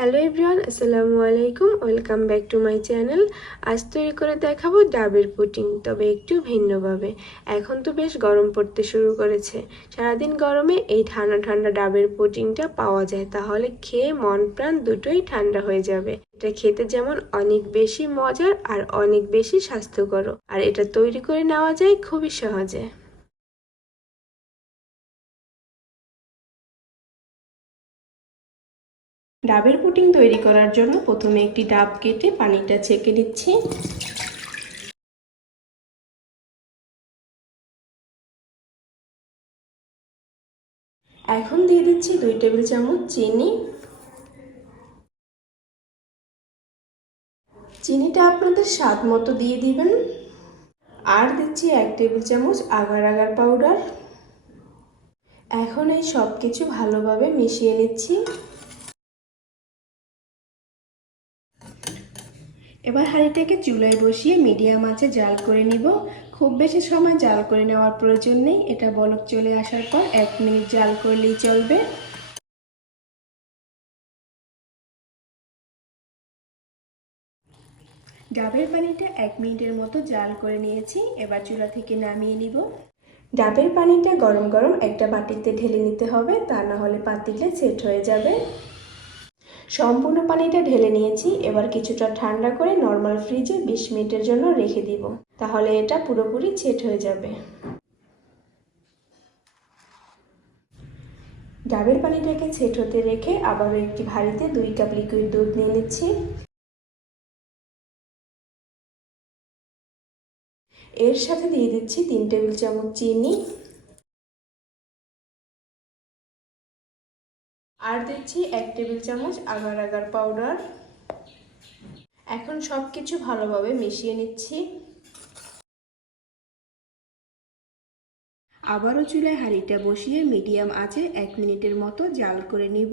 Hello everyone, আসসালামু আলাইকুম। Welcome back to my channel. আজ তৈরি করে দেখাবো ডাবের পুডিং, তবে একটু ভিন্নভাবে। এখন তো বেশ গরম পড়তে শুরু করেছে। সারাদিন গরমে এই ঠান্ডা ঠান্ডা ডাবের পুডিংটা পাওয়া যায়, তাহলে খেয়ে মন প্রাণ দুটোই ঠান্ডা হয়ে যাবে। এটা খেতে যেমন অনেক বেশি মজার আর অনেক বেশি স্বাস্থ্যকর, আর এটা তৈরি করে নেওয়া যায় খুবই সহজে। ডাবের পুডিং তৈরি করার জন্য প্রথমে একটি ডাব কেটে পানিটা ছেঁকে নিচ্ছি। এখন দিয়ে দিচ্ছি 2 টেবিল চামচ চিনি। চিনিটা আপনাদের স্বাদ মতো দিয়ে দিবেন। আর দিচ্ছি 1 টেবিল চামচ আগার আগার পাউডার। এখন এই সব কিছু ভালোভাবে মিশিয়ে নিচ্ছি। এবার হাঁড়িটাকে চুলায় বসিয়ে মিডিয়াম আঁচে জাল করে নিব। খুব বেশি সময় জাল করে নেওয়ার প্রয়োজন নেই, এটা বলক চলে আসার পর 1 মিনিট জাল করলেই চলবে। ডাবের পানিটা 1 মিনিটের মতো জাল করে নিয়েছি, এবার চুলা থেকে নামিয়ে নিব। ডাবের পানিটা গরম গরম একটা বাটিতে ঢেলে নিতে হবে, তা না হলে পাতিলে সেট হয়ে যাবে। সম্পূর্ণ পানিটা ঢেলে নিয়েছি, এবার কিছুটা ঠান্ডা করে নর্মাল ফ্রিজে 20 মিনিটের জন্য রেখে দিব, তাহলে এটা পুরোপুরি সেট হয়ে যাবে। ডাবের পানিটাকে সেট হতে রেখে আবারও একটি হাঁড়িতে 2 কাপ লিকুইড দুধ নিয়ে নিচ্ছি। এর সাথে দিয়ে দিচ্ছি 3 টেবিল চামচ চিনি, আর দিচ্ছি 1 টেবিল চামচ আগার আগার পাউডার। এখন সব কিছু ভালোভাবে মিশিয়ে নিচ্ছি। আবারও চুলায় হাঁড়িটা বসিয়ে মিডিয়াম আঁচে 1 মিনিটের মতো জাল করে নিব।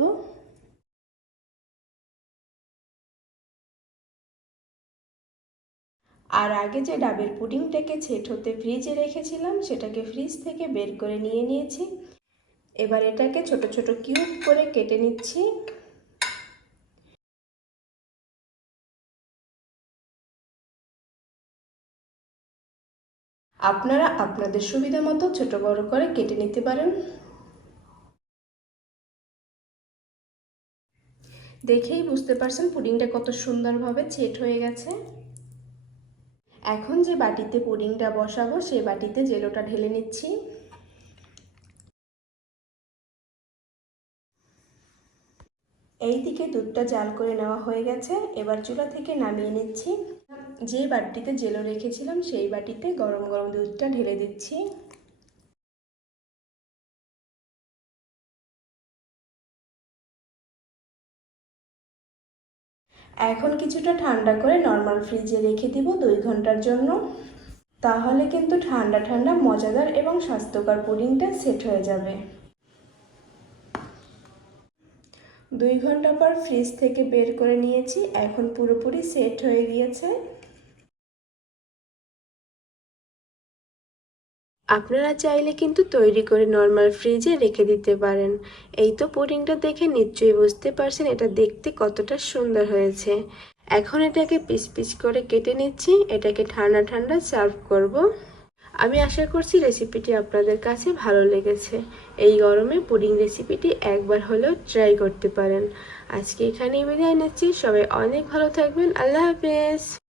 আর আগে যে ডাবের পুডিংটাকে সেট হতে ফ্রিজে রেখেছিলাম, সেটাকে ফ্রিজ থেকে বের করে নিয়ে নিয়েছি। এবার এটাকে ছোট ছোট কিউব করে কেটে নিচ্ছি। আপনারা আপনাদের সুবিধা মতো ছোট বড় করে কেটে নিতে পারেন। দেখেই বুঝতে পারছেন পুডিংটা কত সুন্দরভাবে সেট হয়ে গেছে। এখন যে বাটিতে পুডিংটা বসাবো, সেই বাটিতে জেলোটা ঢেলে নিচ্ছি। এইদিকে দুধটা জাল করে নেওয়া হয়ে গেছে, এবার চুলা থেকে নামিয়ে নিচ্ছি। যে বাটিতে জেলো রেখেছিলাম, সেই বাটিতে গরম গরম দুধটা ঢেলে দিচ্ছি। এখন কিছুটা ঠান্ডা করে নর্মাল ফ্রিজে রেখে দিব 2 ঘন্টার জন্য। তাহলে কিন্তু ঠান্ডা ঠান্ডা মজাদার এবং স্বাস্থ্যকর পুডিংটা সেট হয়ে যাবে। 2 ঘন্টা পর ফ্রিজ থেকে বের করে নিয়েছি, এখন পুরোপুরি সেট হয়ে গিয়েছে। আপনারা চাইলে কিন্তু তৈরি করে নর্মাল ফ্রিজে রেখে দিতে পারেন। এই তো পুডিংটা দেখে নিশ্চয়ই বুঝতে পারছেন এটা দেখতে কতটা সুন্দর হয়েছে। এখন এটাকে পিস পিস করে কেটে নিচ্ছি, এটাকে ঠান্ডা ঠান্ডা সার্ভ করব। আমি আশা করছি রেসিপিটি আপনাদের কাছে ভালো লেগেছে। এই গরমে পুডিং রেসিপিটি একবার হলেও ট্রাই করতে পারেন। আজকে এখানেই বিদায় নিচ্ছি, সবাই অনেক ভালো থাকবেন। আল্লাহ হাফেজ।